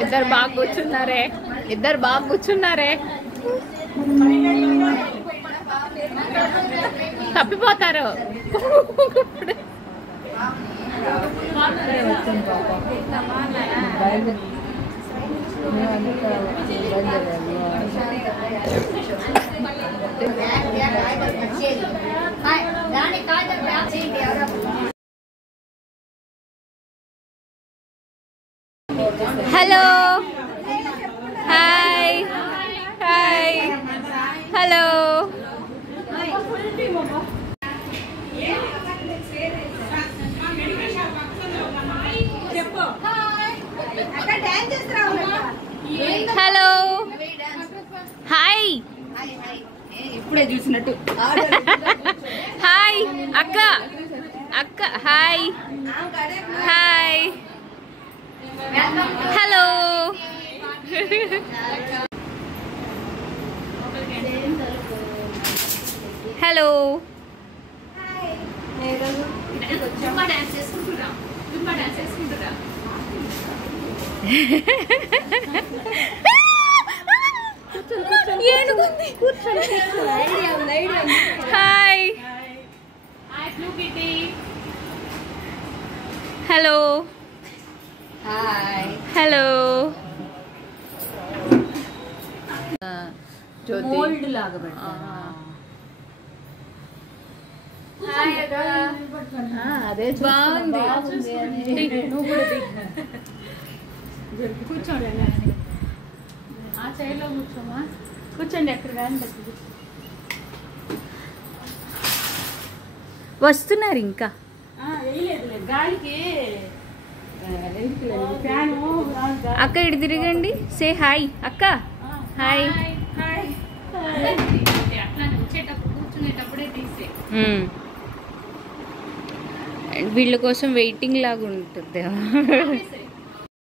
ఇద్దరు బాగా కూర్చున్నారే, ఇద్దరు బాగా కూర్చున్నారే. తప్పిపోతారు. Hello, hi hi, hello. Hello, hi. ఇప్పుడే చూసినట్టు. హాయ్ అక్క, అక్క hi hi, hello. Hello. Hi, hello hello. Mould లాగా అదే బాగుంది. కూర్చోండి, ఆ చైర్లో కూర్చోమా. కూర్చోండి, ఎక్కడ వ్యాన్ పెట్టి వస్తున్నారు ఇంకా. వేయలేదు గాలికి. ఫ్యాను అక్క ఇటు తిరగండి. సే హాయ్ అక్క. హాయ్. వీళ్ళ కోసం వెయిటింగ్ లాగా ఉంటుంది.